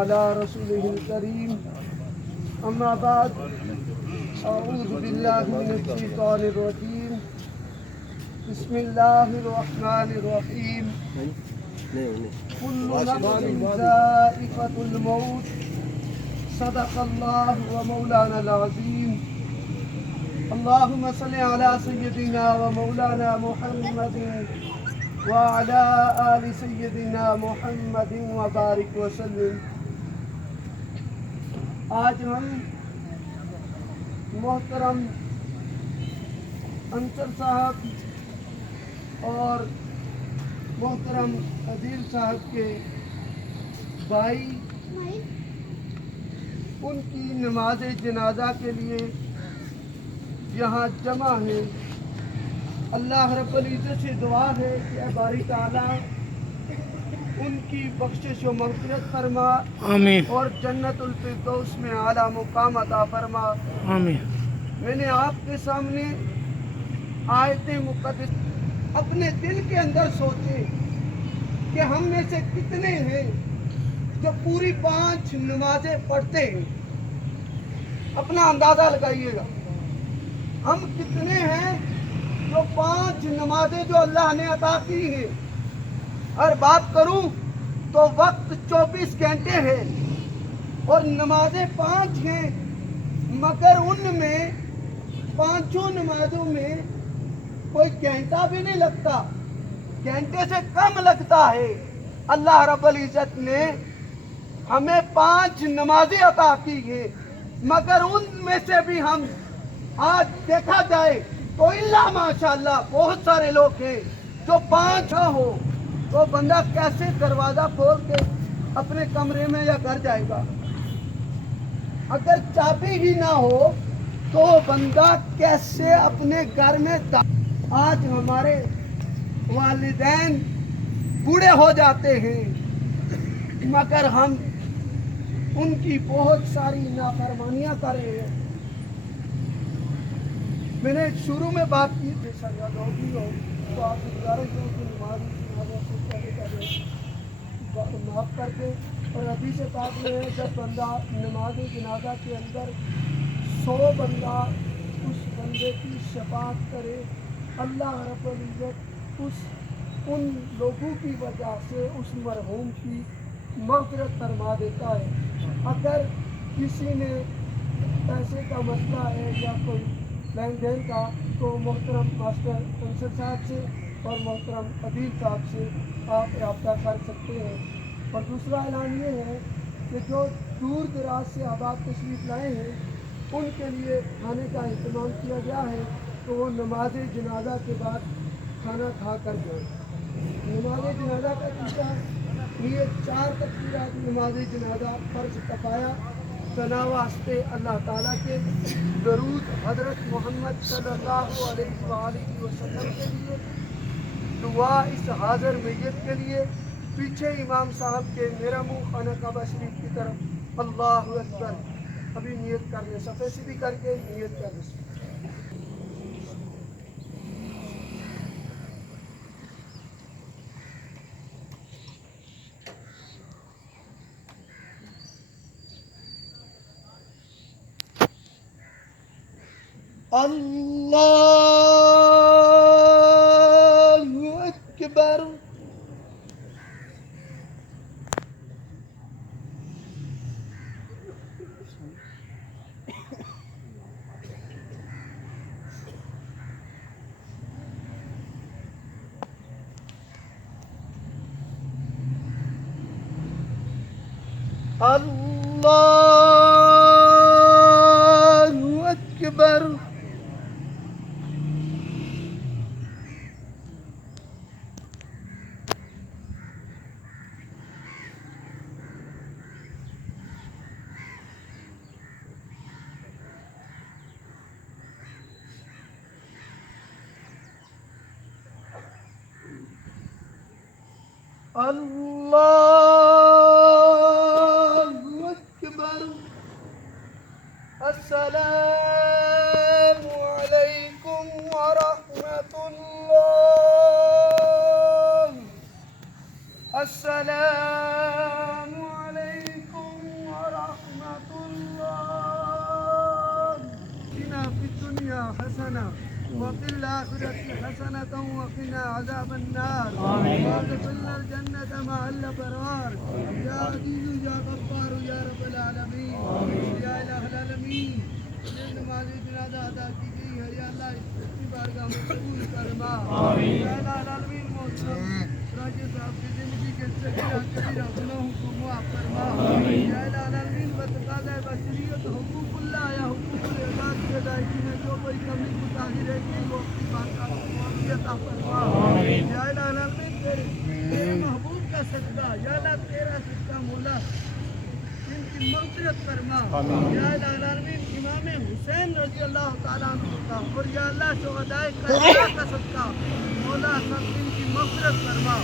अला रसूलिहिल करीम अम्मा बाद अऊज़ु बिल्लाहि मिनश शैतानिर रजीम बिस्मिल्लाहिर रहमानिर रहीम कुल्लु नफ्सिन ज़ाइक़तुल मौत सदक़ल्लाहु व मौलानाल अज़ीम अल्लाहुम्मा सल्लि अला सय्यिदिना व मौलाना मुहम्मदिन व अला आलि सय्यिदिना मुहम्मदिन व बारिक व सल्लिम। आज हम मोहतरम अंसर साहब और मोहतरम अदील साहब के भाई उनकी नमाज जनाजा के लिए यहाँ जमा है। अल्लाह रब्बुल इज़्ज़त से दुआ है कि बारी ताला उनकी बख्शिश व मग़फ़िरत फरमा, आमीन, और जन्नतुल फिरदौस में आला मुकाम अता फरमा, आमीन। मैंने आपके सामने आयते मुक़द्दस अपने दिल के अंदर सोचे कि हम में से कितने हैं जो पूरी 5 नमाजें पढ़ते हैं। अपना अंदाज़ा लगाइएगा, हम कितने हैं जो 5 नमाजें जो अल्लाह ने अता की हैं। और बात करूं तो वक्त 24 घंटे है और नमाजें 5 हैं, मगर उनमें 5 नमाजों में कोई घंटा भी नहीं लगता, घंटे से कम लगता है। अल्लाह रब्बुल इज़्ज़त ने हमें 5 नमाजें अता की है, मगर उनमें से भी हम आज देखा जाए तो इल्ला माशाअल्लाह बहुत सारे लोग हैं जो 5 हो तो बंदा कैसे दरवाजा खोल के अपने कमरे में या घर जाएगा। अगर चाबी ही ना हो तो बंदा कैसे अपने घर में आज हमारे वालिदैन बूढ़े हो जाते हैं, मगर हम उनकी बहुत सारी नाफरमानियां कर रहे हैं। मैंने शुरू में बात की थी, सजा होगी हो तो आप गुजारिश हो कि माफ़ करके। और अभी से बात में है, जब बंदा नमाज जनाजा के अंदर 100 बंदा उस बंदे की शफाअत करे, अल्लाह रब्बुल इज़्ज़त उन लोगों की वजह से उस मरहूम की मग़फ़िरत फरमा देता है। अगर किसी ने पैसे का मसला है या कोई लेन देन का, तो मोहतरम मास्टर अंसर साहब से और मोहतरम अदील साहब से आप रब्ता कर सकते हैं। और दूसरा ऐलान ये है कि जो दूर दराज से आबाद तशरीफ़ लाए हैं उनके लिए खाने का इंतज़ाम किया गया है, तो वो नमाज जनाजा के बाद खाना खा कर जाए। नमाज जनाजा का तरीका ये 4 तकबीरात नमाज जनाजा फ़र्ज़ कफ़ाया सना वास्ते अल्लाह ताला के, दरूद हज़रत मोहम्मद सल्लल्लाहु अलैहि वसल्लम के लिए, दुआ इस हाज़िर मैयत के लिए, पीछे इमाम साहब के मेरा मुँह खाना काबा शरीफ की तरफ। अल्लाहु अकबर। अभी नियत कर ले, सफ़े सीधी करके नियत कर ले। अल्लाहु अकबर। अल्लाहु अकबर। अल्लाहु अकबर। अस्सलामु अलैकुम व रहमतुल्लाह। अस्सलामु अलैकुम व रहमतुल्लाह। इना फिद दुनिया हसना व फिल आखिरति हसनतन व क़िना अज़ाबन्नार। वअदखिलना जन्नत मअल अबरार। या अज़ीज़ु या गफ्फार या रब्बल आलमीन। या इलाहल आलमीन, ये नमाज़ जनाज़ा अदा की गई है, या अल्लाह इसकी बारगाह में कबूल फरमा। या इलाहल आलमीन, मोहतरम राजी साहब की ज़िंदगी के सगीरा कबीरा गुनाहों को माफ़ फरमा। या इलाहल आलमीन, बतक़ाज़ा बशरियत हुकूकुल्लाह या हुकूकुल इबाद की अदायगी में जो कोई कमी कोताही रह गई वो अपनी बारगाह में मुआफ़ियत अता फरमा। या इलाहल आलमीन, तेरे महबूब का सदका, या अल्लाह तेरा सदका मौला इनकी मग़फ़िरत फरमा। या इलाही आलमीन, इमाम हुसैन रज़ी अल्लाह तआला अन्हु का और या अल्लाह शुहदाए करबला का सदका मौला सब इनकी मग़फ़िरत फरमा।